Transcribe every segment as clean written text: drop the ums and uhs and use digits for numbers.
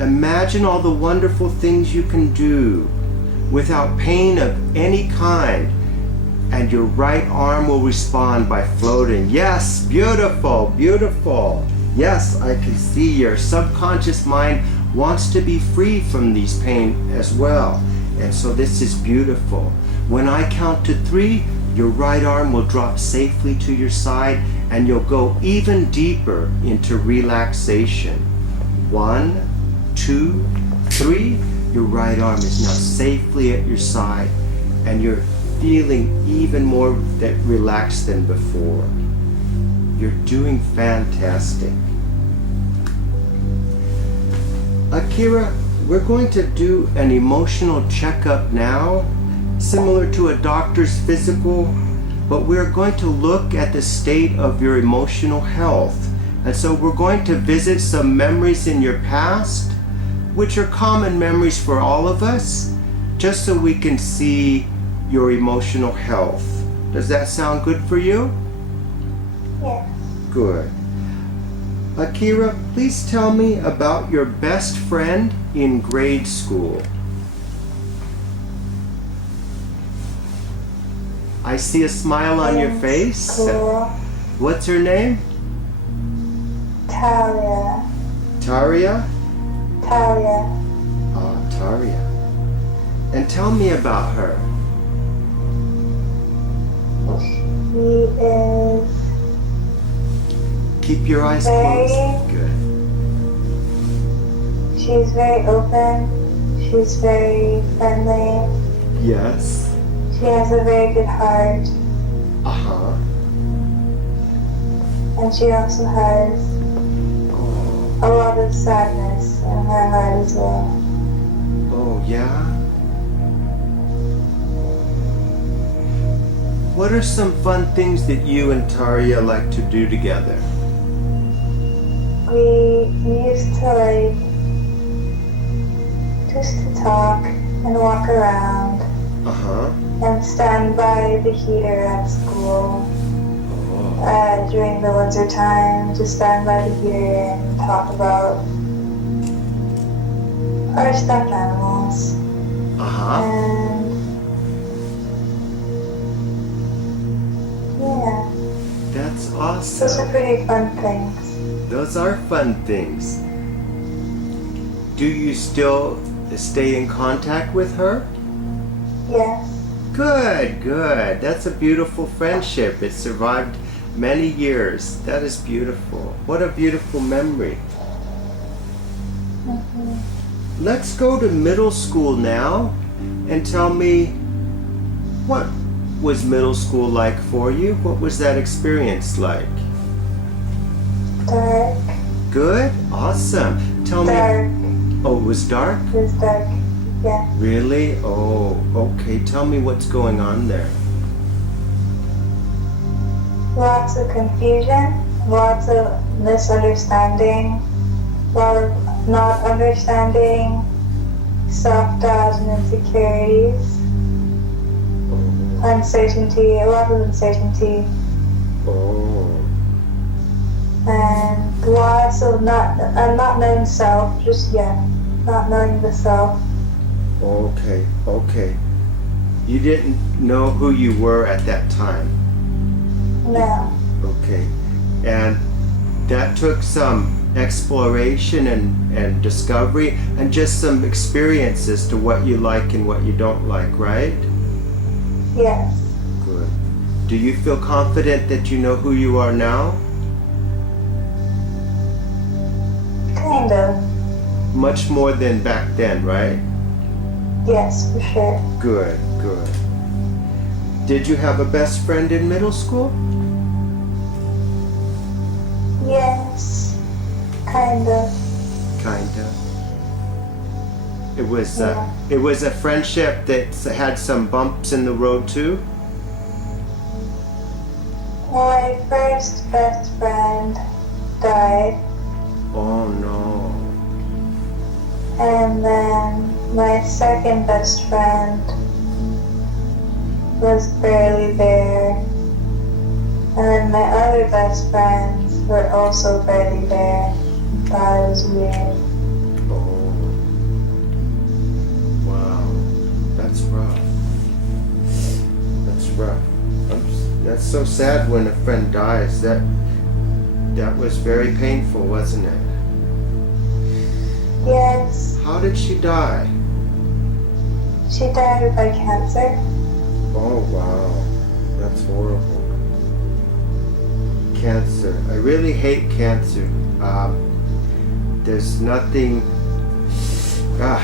Imagine all the wonderful things you can do without pain of any kind. And your right arm will respond by floating. Yes, beautiful, beautiful. Yes, I can see your subconscious mind wants to be free from these pain as well. And so this is beautiful. When I count to 3, your right arm will drop safely to your side and you'll go even deeper into relaxation. 1, 2, 3. Your right arm is now safely at your side and you're feeling even more relaxed than before. You're doing fantastic. Akira, we're going to do an emotional checkup now, similar to a doctor's physical, but we're going to look at the state of your emotional health. And so we're going to visit some memories in your past, which are common memories for all of us, just so we can see your emotional health. Does that sound good for you? Yes. Good. Akira, please tell me about your best friend in grade school. I see a smile on your face. School. What's her name? Talia. Taria? Talia. Ah, Taria. And tell me about her. She is Keep your eyes very, closed. Good. she's very open. She's very friendly. Yes. She has a very good heart. Uh-huh. And she also has Oh. a lot of sadness in her heart as well. Oh, yeah? What are some fun things that you and Taria like to do together? We used to just to talk and walk around Uh-huh. and stand by the heater at school Oh. during the winter time, just stand by the heater and talk about our stuffed animals. Uh-huh. And yeah, That's those are awesome. pretty fun things. Those are fun things. Do you still stay in contact with her? Yes. Good, good. That's a beautiful friendship. It survived many years. That is beautiful. What a beautiful memory. Mm-hmm. Let's go to middle school now and tell me, what was middle school like for you? What was that experience like? Dark. Good? Awesome. Tell Dark. me. Oh, it was dark? It was dark. Yeah. Really? Oh, okay. Tell me what's going on there. Lots of confusion, lots of misunderstanding, a lot of not understanding, self-doubt and insecurities, uncertainty, a lot of uncertainty, Oh. and lots of not knowing self, just not knowing the self. Okay, okay. You didn't know who you were at that time. No. Okay. And that took some exploration and discovery and just some experiences to what you like and what you don't like, right? Yes. Good. Do you feel confident that you know who you are now? Kind of. Much more than back then, right? Yes, for sure. Good, good. Did you have a best friend in middle school? Yes. Kind of. Kinda. It was Yeah. it was a friendship that had some bumps in the road too. My first best friend died, Oh no. and then my second best friend was barely there, and then my other best friends were also barely there. That was weird. Oh. so sad when a friend dies. That was very painful, wasn't it? Yes. How did she die? She died by cancer. Oh, wow. That's horrible. Cancer. I really hate cancer. There's nothing...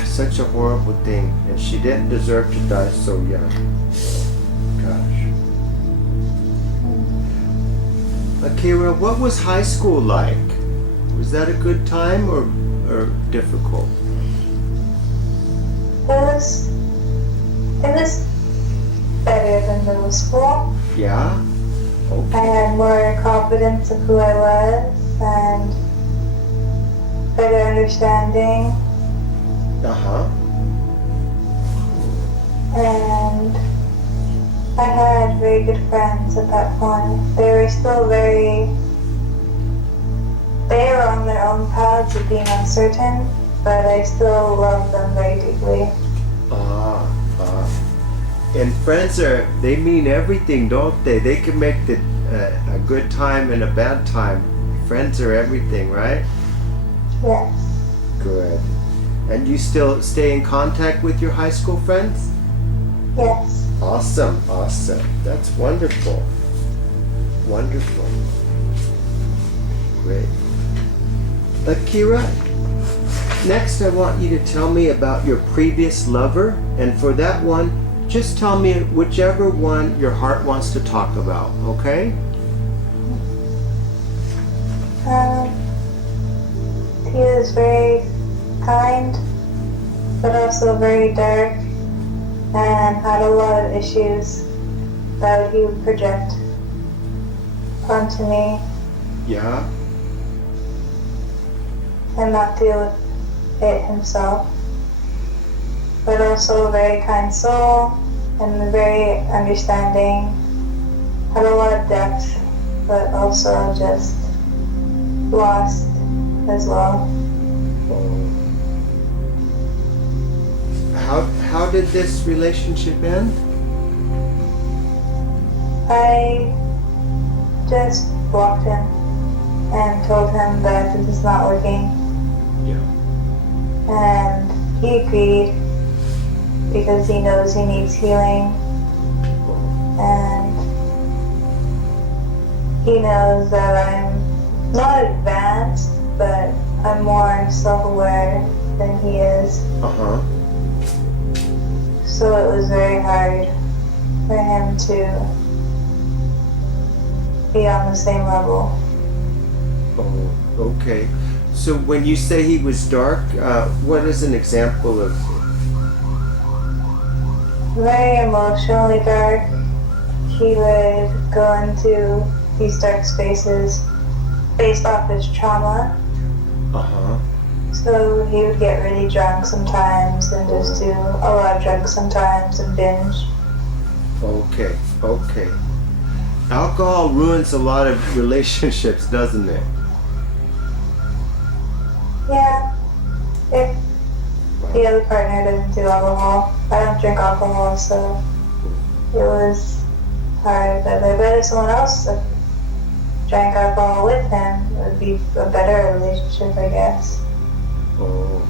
such a horrible thing. And she didn't deserve to die so young. Gosh. Akira, what was high school like? Was that a good time or difficult? It was better than middle school. Yeah? Okay. I had more confidence of who I was and better understanding. Uh-huh. And I had very good friends at that point. They were on their own paths of being uncertain, but I still love them very deeply. And friends they mean everything, don't they? They can make a good time and a bad time. Friends are everything, right? Yes. Good. And you still stay in contact with your high school friends? Yes. Awesome. That's wonderful. Wonderful. Great. Akira, next I want you to tell me about your previous lover, and for that one, just tell me whichever one your heart wants to talk about, okay? He was very kind, but also very dark, and had a lot of issues that he would project onto me. Yeah? And not deal with it himself. But also a very kind soul and very understanding. Had a lot of depth, but also just lost as well. How did this relationship end? I just blocked him and told him that this is not working. Yeah. And he agreed because he knows he needs healing, and he knows that I'm not advanced, but I'm more self-aware than he is. Uh-huh. So it was very hard for him to be on the same level. Oh, okay. So when you say he was dark, what is an example of? Very emotionally dark. He would go into these dark spaces based off his trauma. Uh-huh. So he would get really drunk sometimes and just do a lot of drugs sometimes and binge. Okay. Alcohol ruins a lot of relationships, doesn't it? Yeah, if the other partner doesn't do alcohol. I don't drink alcohol, so it was hard. But I bet if someone else drank alcohol with him, it would be a better relationship, I guess. Oh.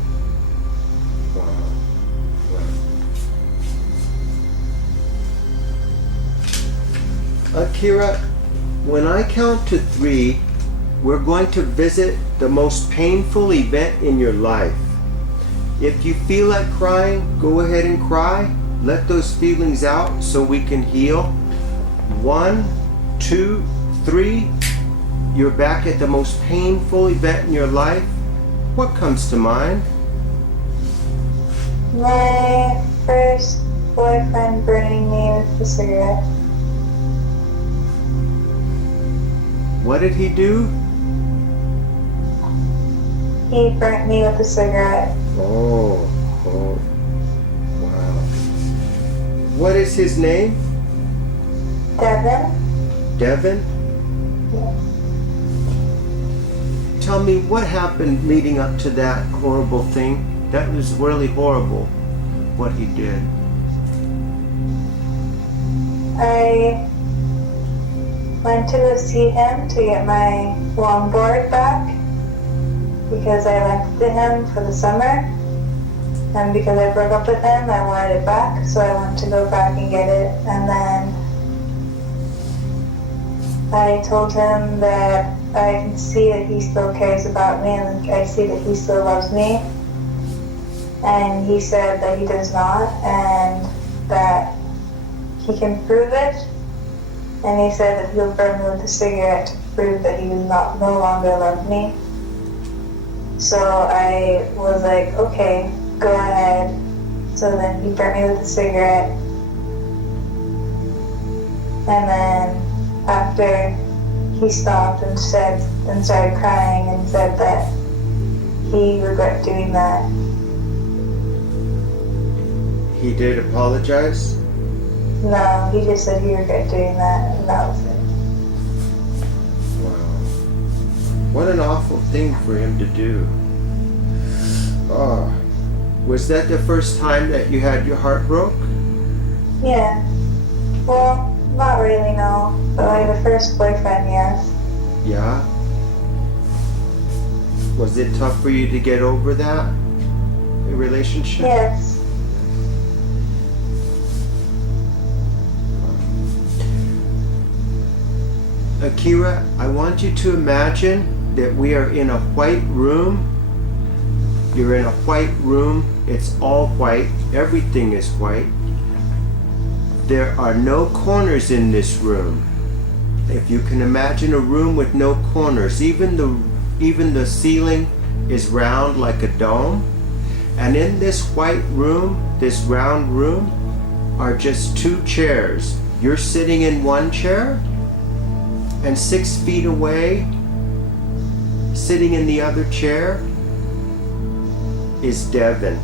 Wow. Akira, when I count to 3, we're going to visit the most painful event in your life. If you feel like crying, go ahead and cry. Let those feelings out so we can heal. 1, 2, 3. You're back at the most painful event in your life. What comes to mind? My first boyfriend burning me with a cigarette. What did he do? He burnt me with a cigarette. Oh, wow. What is his name? Devin? Devin? Yes. Tell me what happened leading up to that horrible thing. That was really horrible, what he did. I went to go see him to get my longboard back because I lent it to him for the summer. And because I broke up with him, I wanted it back, so I went to go back and get it. And then I told him that I can see that he still cares about me and I see that he still loves me. And he said that he does not and that he can prove it. And he said that he'll burn me with a cigarette to prove that he does not no longer love me. So I was like, okay, go ahead. So then he burnt me with a cigarette. And then after he stopped and started crying and said that he regret doing that. He did apologize? No, he just said he regret doing that, and that was it. Wow. What an awful thing for him to do. Oh. Was that the first time that you had your heart broke? Yeah. Well, not really, no. But like the first boyfriend, yes. Yeah? Was it tough for you to get over that? A relationship? Yes. Akira, I want you to imagine that we are in a white room. You're in a white room. It's all white. Everything is white. There are no corners in this room. If you can imagine a room with no corners, even the ceiling is round like a dome. And in this white room, this round room, are just two chairs. You're sitting in one chair, and 6 feet away, sitting in the other chair, is Devin.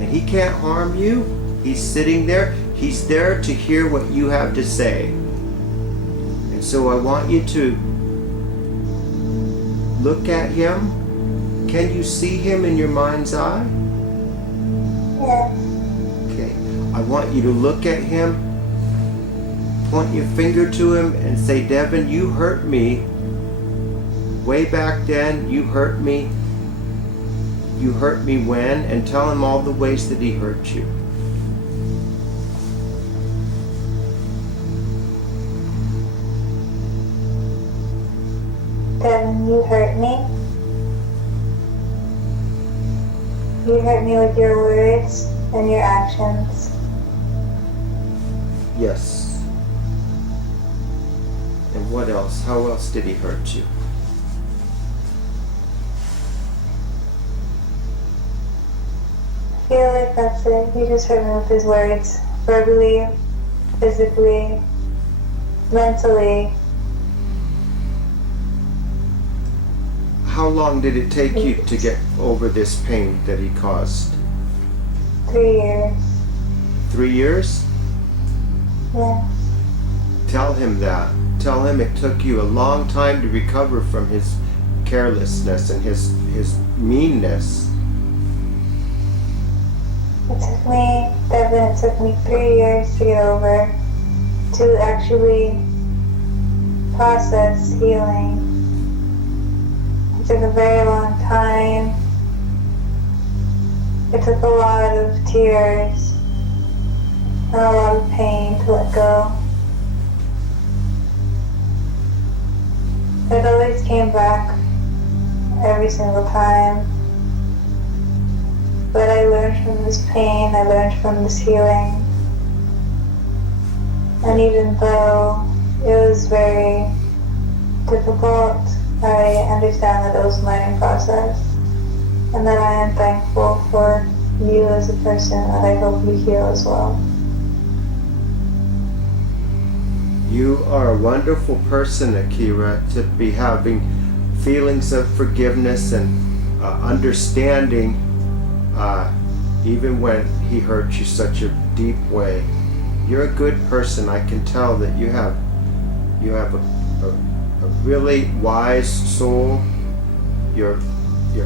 And he can't harm you. He's sitting there. He's there to hear what you have to say. And so I want you to look at him. Can you see him in your mind's eye? Yes. Okay. I want you to look at him, point your finger to him and say, Devin, you hurt me. Way back then, you hurt me. You hurt me when? And tell him all the ways that he hurt you. Devin, you hurt me. You hurt me with your words and your actions. Yes. And what else? How else did he hurt you? I feel like that's it. He just hurt me with his words. Verbally, physically, mentally. How long did it take you to get over this pain that he caused? 3 years. 3 years? Yeah. Tell him that. Tell him it took you a long time to recover from his carelessness and his meanness. It took me 3 years to get over, to actually process healing. It took a very long time. It took a lot of tears and a lot of pain to let go. It always came back every single time. But I learned from this pain, I learned from this healing. And even though it was very difficult, I understand that it was a learning process. And that I am thankful for you as a person, and I hope you heal as well. You are a wonderful person, Akira, to be having feelings of forgiveness and understanding even when he hurt you such a deep way. You're a good person. I can tell that you have a really wise soul. Your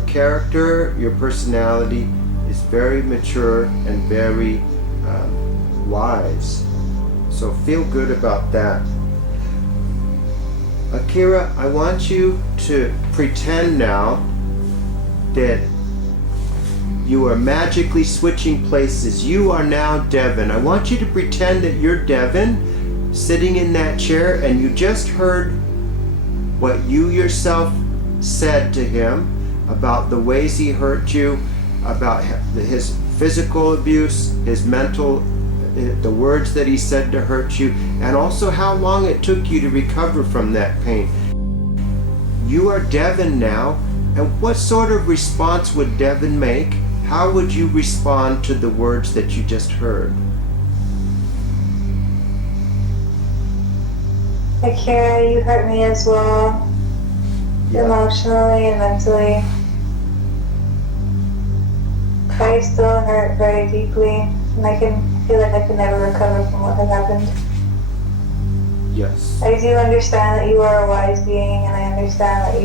character, your personality is very mature and very wise. So feel good about that. Akira, I want you to pretend now that you are magically switching places. You are now Devin. I want you to pretend that you're Devin sitting in that chair and you just heard what you yourself said to him about the ways he hurt you, about his physical abuse, his mental, the words that he said to hurt you, and also how long it took you to recover from that pain. You are Devin now, and what sort of response would Devin make? How would you respond to the words that you just heard? Akira, you hurt me as well, emotionally and mentally. I still hurt very deeply, and I can feel like I can never recover from what has happened. Yes. I do understand that you are a wise being, and I understand that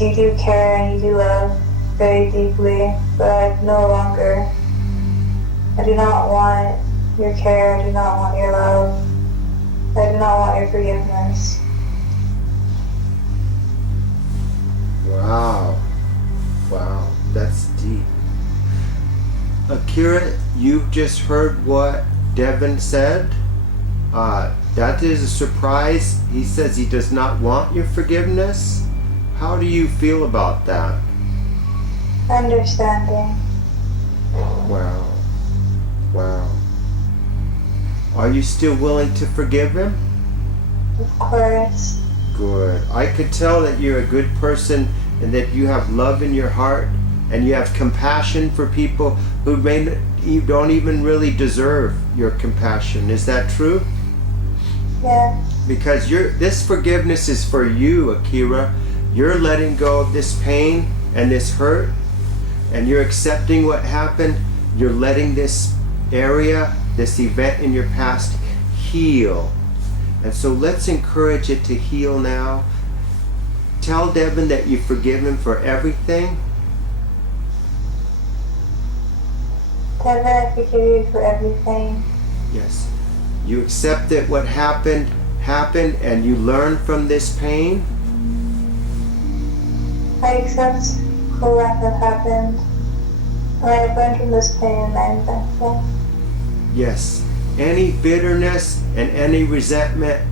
you do care and you do love very deeply, but I do not want your care, I do not want your love, I do not want your forgiveness. Wow. Wow, that's deep. Akira, you just heard what Devin said. That is a surprise. He says he does not want your forgiveness. How do you feel about that? Understanding. Wow. Wow. Are you still willing to forgive him? Of course. Good. I could tell that you're a good person and that you have love in your heart and you have compassion for people who you don't even really deserve your compassion. Is that true? Yeah. Because this forgiveness is for you, Akira. You're letting go of this pain and this hurt, and you're accepting what happened. You're letting this area, this event in your past, heal. And so let's encourage it to heal now. Tell Devin that you forgive him for everything. Devin, I forgive you for everything. Yes. You accept that what happened, and you learn from this pain. I accept what has happened, and I have learned from this pain, and I am thankful. Yes. Any bitterness and any resentment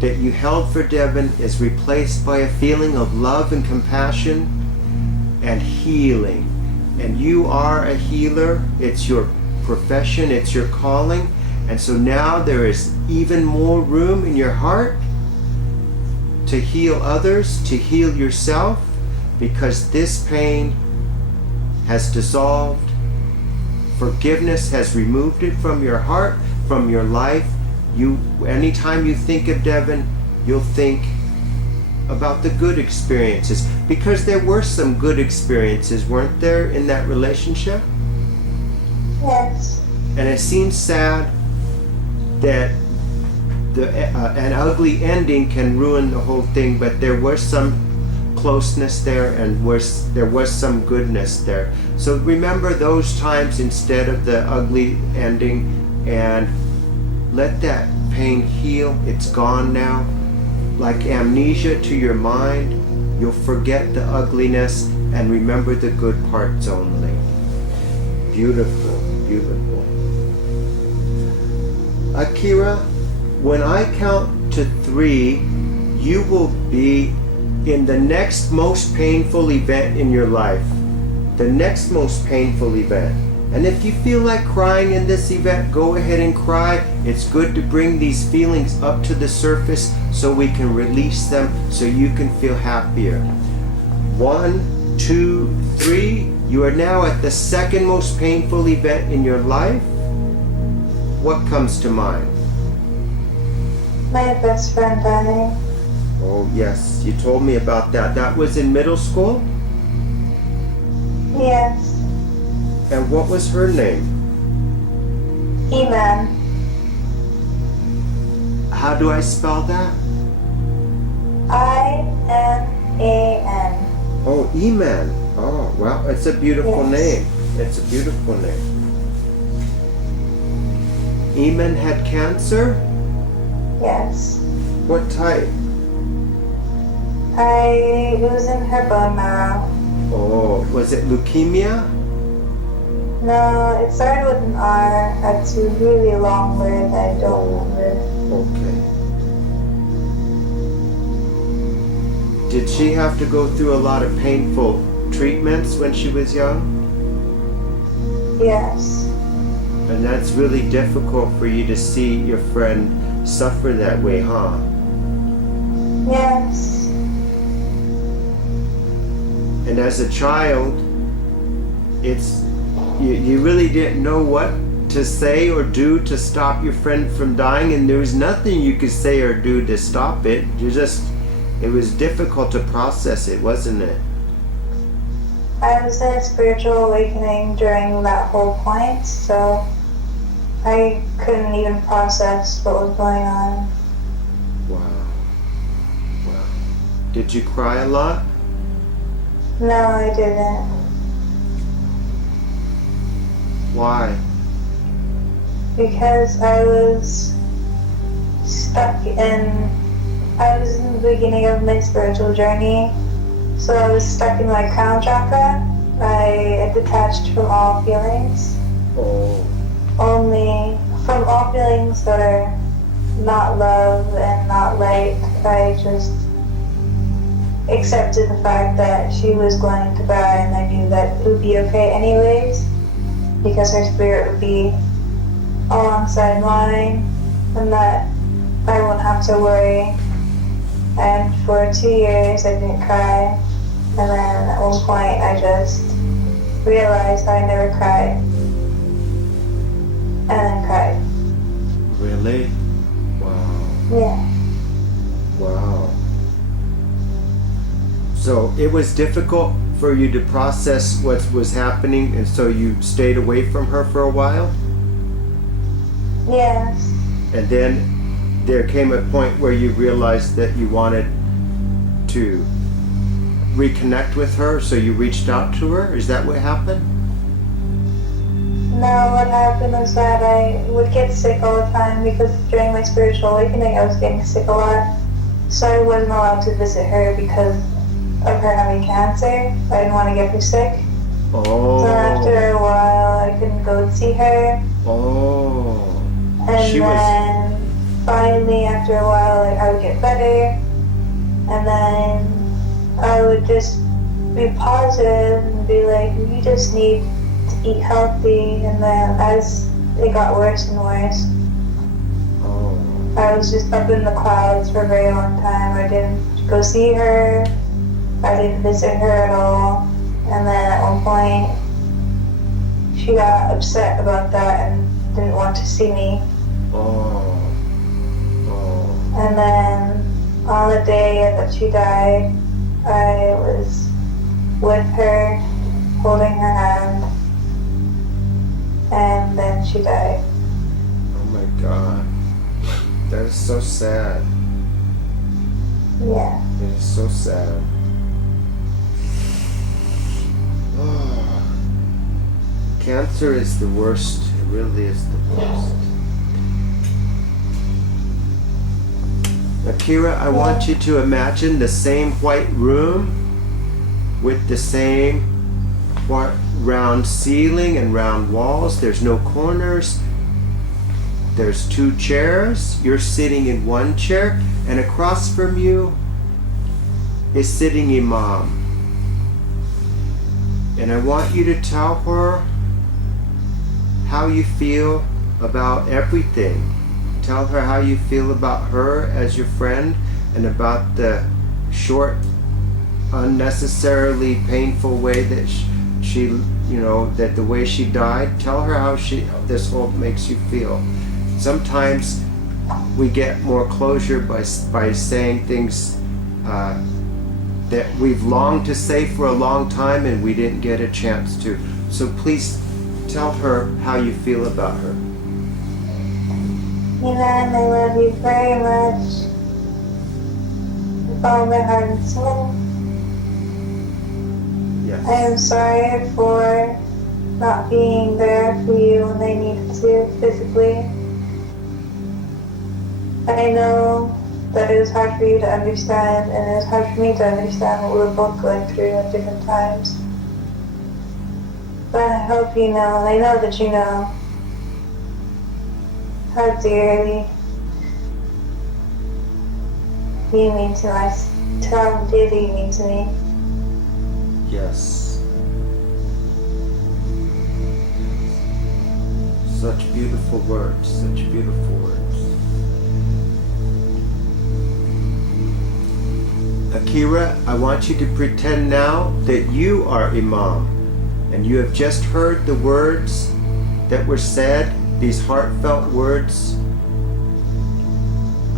that you held for Devin is replaced by a feeling of love and compassion and healing. And you are a healer. It's your profession, it's your calling. And so now there is even more room in your heart to heal others, to heal yourself, because this pain has dissolved. Forgiveness has removed it from your heart, from your life. Anytime you think of Devin, you'll think about the good experiences, because there were some good experiences, weren't there, in that relationship? Yes. And it seems sad that an ugly ending can ruin the whole thing, but there was some closeness there, and there was some goodness there. So remember those times instead of the ugly ending, and let that pain heal. It's gone now. Like amnesia to your mind, you'll forget the ugliness and remember the good parts only. Beautiful, beautiful. Akira, when I count to 3, you will be in the next most painful event in your life. The next most painful event. And if you feel like crying in this event, go ahead and cry. It's good to bring these feelings up to the surface so we can release them, so you can feel happier. 1, 2, 3. You are now at the second most painful event in your life. What comes to mind? My best friend dying. Oh yes, you told me about that. That was in middle school? Yes. And what was her name? E-Man. How do I spell that? I-M-A-N. Oh, E-Man. Oh, well, it's a beautiful Yes. name. It's a beautiful name. E-Man had cancer? Yes. What type? It was in her bone marrow. Oh, was it leukemia? No, it started with an R. That's a really long word that I don't remember. Okay. Did she have to go through a lot of painful treatments when she was young? Yes. And that's really difficult for you to see your friend suffer that way, huh? Yes. And as a child, you really didn't know what to say or do to stop your friend from dying, and there was nothing you could say or do to stop it. It was difficult to process it, wasn't it? I was in a spiritual awakening during that whole point, so I couldn't even process what was going on. Wow. Wow. Did you cry a lot? No, I didn't. Why? Because I was in the beginning of my spiritual journey, so I was stuck in my crown chakra. I detached from all feelings. Oh. Only from all feelings that are not love and not light. I just accepted the fact that she was going to die, and I knew that it would be okay anyways, because her spirit would be alongside mine, and that I wouldn't have to worry. And for 2 years I didn't cry, and then at one point I just realized I never cried, and then cried. Really? Wow. Yeah. Wow. So it was difficult for you to process what was happening, and so you stayed away from her for a while? Yes. And then there came a point where you realized that you wanted to reconnect with her, so you reached out to her? Is that what happened? No, what happened was that I would get sick all the time, because during my spiritual awakening I was getting sick a lot. So I wasn't allowed to visit her because of her having cancer. I didn't want to get her sick. Oh. So after a while I couldn't go and see her. Oh. And then finally after a while I would get better. And then I would just be positive and be like, you just need to eat healthy. And then as it got worse and worse, I was just up in the clouds for a very long time. I didn't go see her. I didn't visit her at all. And then at one point, she got upset about that and didn't want to see me. Oh. Oh. And then on the day that she died, I was with her, holding her hand, and then she died. Oh my God. That is so sad. Yeah. It is so sad. Cancer is the worst. It really is the worst. Akira, I want you to imagine the same white room with the same round ceiling and round walls. There's no corners. There's 2 chairs. You're sitting in one chair, and across from you is sitting Imam. And I want you to tell her how you feel about everything. Tell her how you feel about her as your friend, and about the short, unnecessarily painful way that she that the way she died. Tell her how this whole makes you feel. Sometimes we get more closure by saying things that we've longed to say for a long time and we didn't get a chance to. So please tell her how you feel about her. Iman, I love you very much with all my heart and soul. Yes. I am sorry for not being there for you when I needed to physically. I know but it was hard for you to understand, and it was hard for me to understand what we were both going through at different times. But I hope you know, and I know that you know, how dearly you mean to us, how dearly you mean to me. Yes. Such beautiful words, such beautiful words. Akira, I want you to pretend now that you are Imam, and you have just heard the words that were said, these heartfelt words.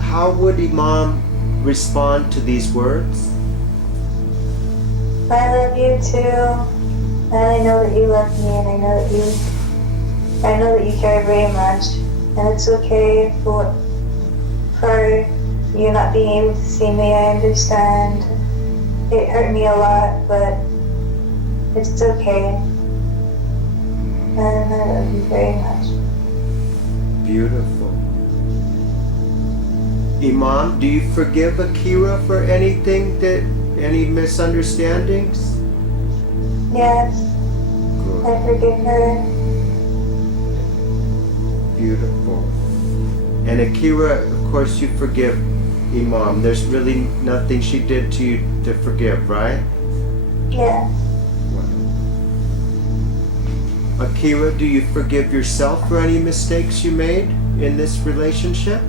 How would Imam respond to these words? I love you too, and I know that you love me, and I know that you care very much, and it's okay for you not being able to see me. I understand. It hurt me a lot, but it's okay. And I love you very much. Beautiful. Imam, do you forgive Akira for anything any misunderstandings? Yes. Good. I forgive her. Beautiful. And Akira, of course you forgive Imam. There's really nothing she did to you to forgive, right? Yes. Wow. Akira, do you forgive yourself for any mistakes you made in this relationship?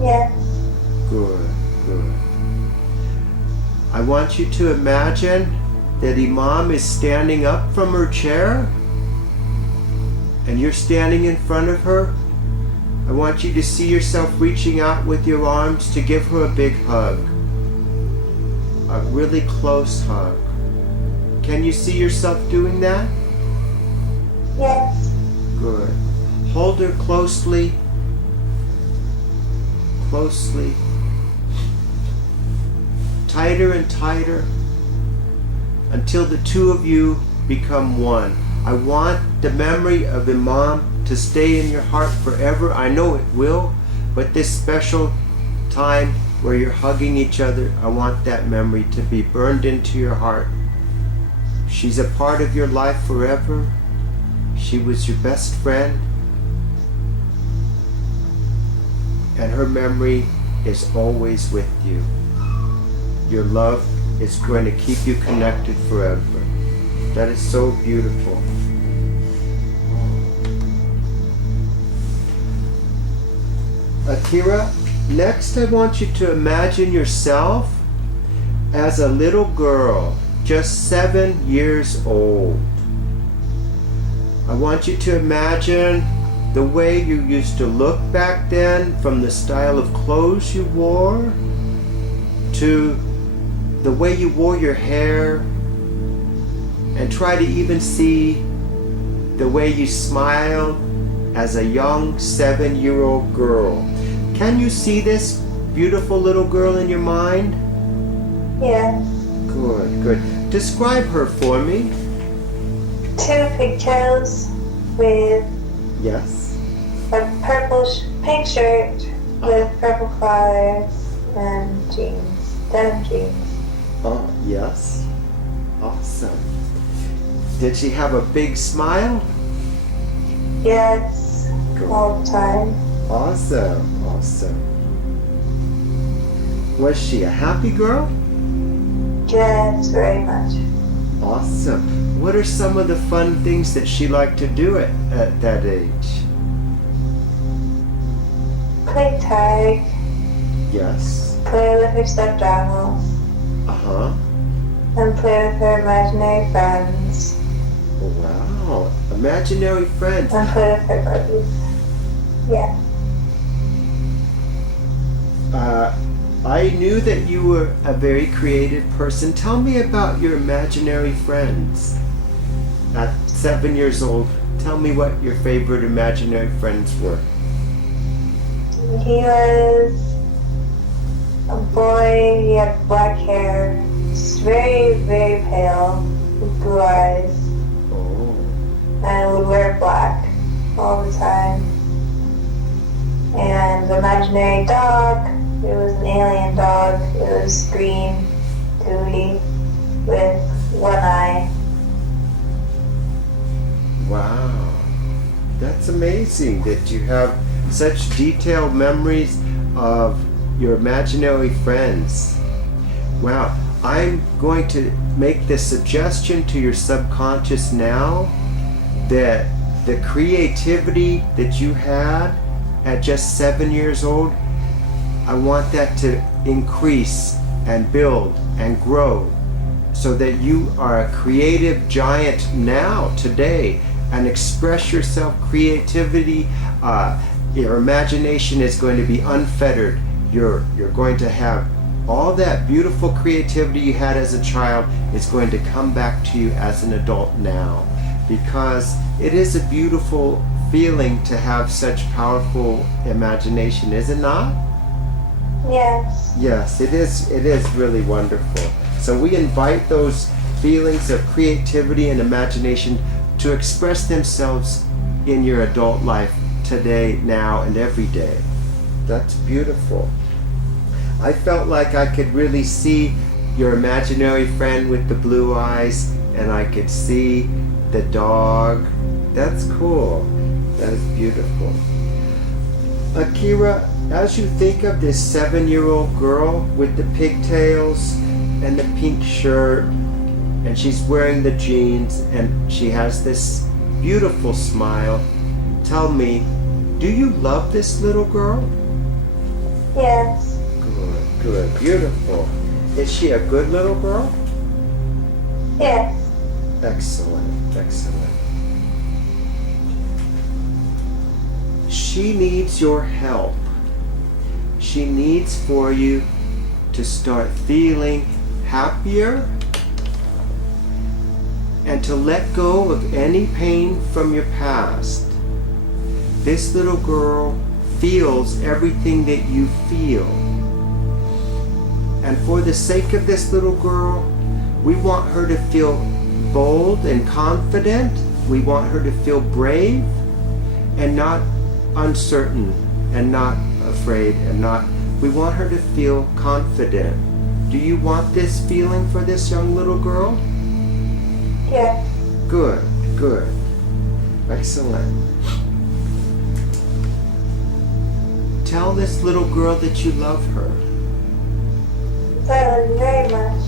Yes. Good, good. I want you to imagine that Imam is standing up from her chair and you're standing in front of her. I want you to see yourself reaching out with your arms to give her a big hug. A really close hug. Can you see yourself doing that? Yes. Good. Hold her closely. Closely. Tighter and tighter until the two of you become one. I want the memory of Imam to stay in your heart forever. I know it will, but this special time where you're hugging each other, I want that memory to be burned into your heart. She's a part of your life forever. She was your best friend, and her memory is always with you. Your love is going to keep you connected forever. That is so beautiful. Akira, next I want you to imagine yourself as a little girl, just 7 years old. I want you to imagine the way you used to look back then, from the style of clothes you wore to the way you wore your hair, and try to even see the way you smiled as a young 7-year-old girl. Can you see this beautiful little girl in your mind? Yes. Good, good. Describe her for me. 2 pigtails with Yes. a purple pink shirt with purple flowers and jeans, denim jeans. Oh, yes. Awesome. Did she have a big smile? Yes, all the time. Awesome, awesome. Was she a happy girl? Yes, very much. Awesome. What are some of the fun things that she liked to do at that age? Play tag, Yes. play with her stuffed animals, Uh-huh. and play with her imaginary friends, Wow. Imaginary friends. and play with her Barbies. Yeah. I knew that you were a very creative person. Tell me about your imaginary friends. At 7 years old, tell me what your favorite imaginary friends were. He was a boy, he had black hair, just very, very pale, with blue eyes, Oh. and would wear black all the time. And the imaginary dog It was an alien dog. It was green, gooey, with one eye. Wow. That's amazing that you have such detailed memories of your imaginary friends. Wow. I'm going to make the suggestion to your subconscious now that the creativity that you had at just 7 years old, I want that to increase and build and grow so that you are a creative giant now, today, and express yourself. Creativity, your imagination is going to be unfettered. You're going to have all that beautiful creativity you had as a child is going to come back to you as an adult now, because it is a beautiful feeling to have such powerful imagination, is it not? Yes. Yes, it is. It is really wonderful. So we invite those feelings of creativity and imagination to express themselves in your adult life today, now, and every day. That's beautiful. I felt like I could really see your imaginary friend with the blue eyes, and I could see the dog. That's cool. That is beautiful. Akira, as you think of this 7-year-old girl with the pigtails and the pink shirt, and she's wearing the jeans, and she has this beautiful smile, tell me, do you love this little girl? Yes. Good, beautiful. Is she a good little girl? Yes. Excellent, excellent. She needs your help. She needs for you to start feeling happier and to let go of any pain from your past. This little girl feels everything that you feel. And for the sake of this little girl, we want her to feel bold and confident. We want her to feel brave and not uncertain and not afraid and not. We want her to feel confident. Do you want this feeling for this young little girl? Yes. Good, good. Excellent. Tell this little girl that you love her. I love you very much.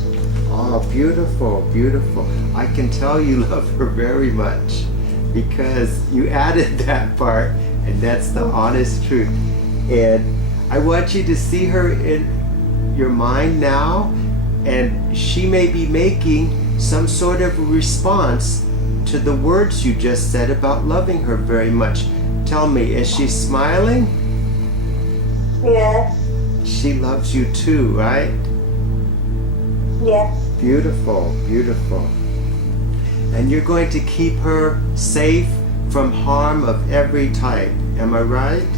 Oh, beautiful, beautiful. I can tell you love her very much because you added that part, and that's the honest truth. And I want you to see her in your mind now, and she may be making some sort of response to the words you just said about loving her very much. Tell me, is she smiling? Yes. She loves you too, right? Yes. Beautiful, beautiful. And you're going to keep her safe from harm of every type. Am I right?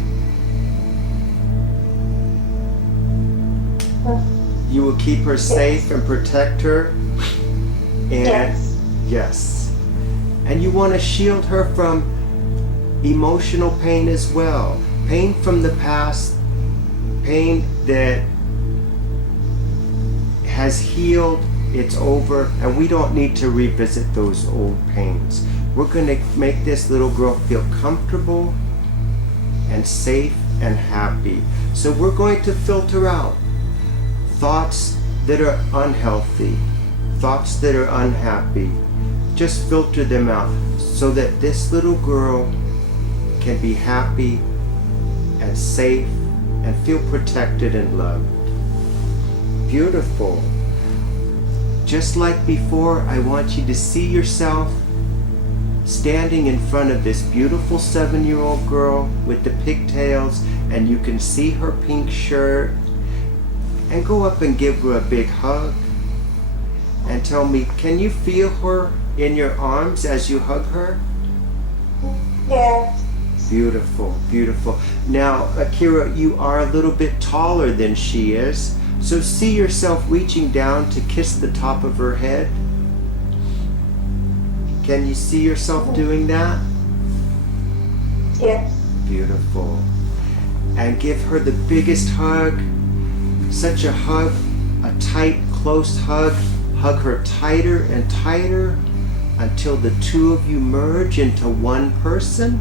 You will keep her safe and protect her. And Yes. yes. And you want to shield her from emotional pain as well. Pain from the past, pain that has healed, it's over, and we don't need to revisit those old pains. We're going to make this little girl feel comfortable and safe and happy. So we're going to filter out thoughts that are unhealthy, thoughts that are unhappy. Just filter them out so that this little girl can be happy and safe and feel protected and loved. Beautiful. Just like before, I want you to see yourself standing in front of this beautiful 7-year-old girl with the pigtails, and you can see her pink shirt, and go up and give her a big hug and tell me, can you feel her in your arms as you hug her? Yes. Beautiful, beautiful. Now, Akira, you are a little bit taller than she is, so see yourself reaching down to kiss the top of her head. Can you see yourself doing that? Yes. Beautiful. And give her the biggest hug such a hug, a tight, close hug. Hug her tighter and tighter until the two of you merge into one person,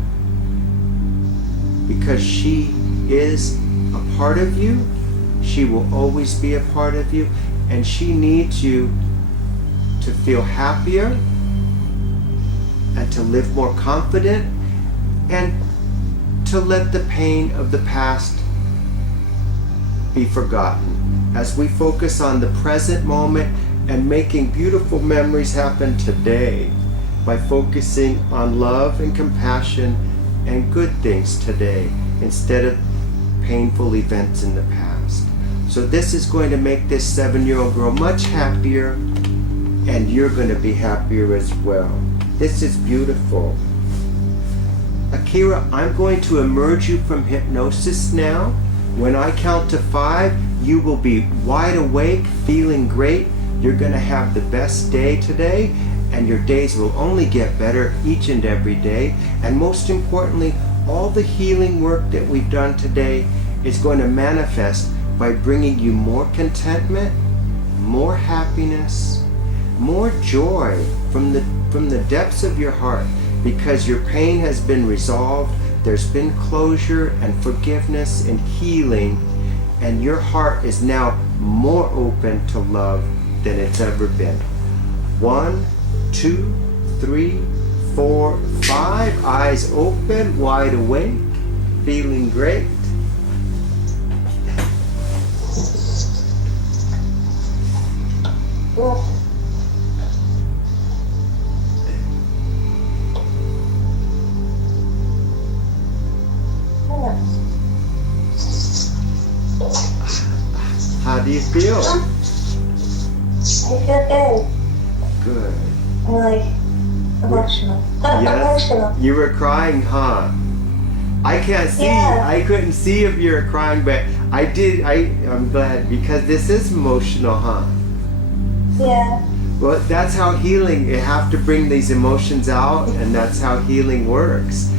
because she is a part of you. She will always be a part of you, and she needs you to feel happier and to live more confident and to let the pain of the past be forgotten as we focus on the present moment and making beautiful memories happen today by focusing on love and compassion and good things today instead of painful events in the past. So this is going to make this 7-year-old girl much happier, and you're going to be happier as well. This is beautiful. Akira, I'm going to emerge you from hypnosis now. When I count to 5, you will be wide awake, feeling great. You're going to have the best day today, and your days will only get better each and every day. And most importantly, all the healing work that we've done today is going to manifest by bringing you more contentment, more happiness, more joy from the depths of your heart, because your pain has been resolved. There's been closure and forgiveness and healing, and your heart is now more open to love than it's ever been. 1, 2, 3, 4, 5. Eyes open, wide awake, feeling great. How do you feel? I feel good. Good. I'm like emotional. Yes. Emotional. You were crying, huh? I can't see. Yeah. I couldn't see if you were crying, but I did. I'm glad, because this is emotional, huh? Yeah. Well, that's how healing. You have to bring these emotions out, and that's how healing works.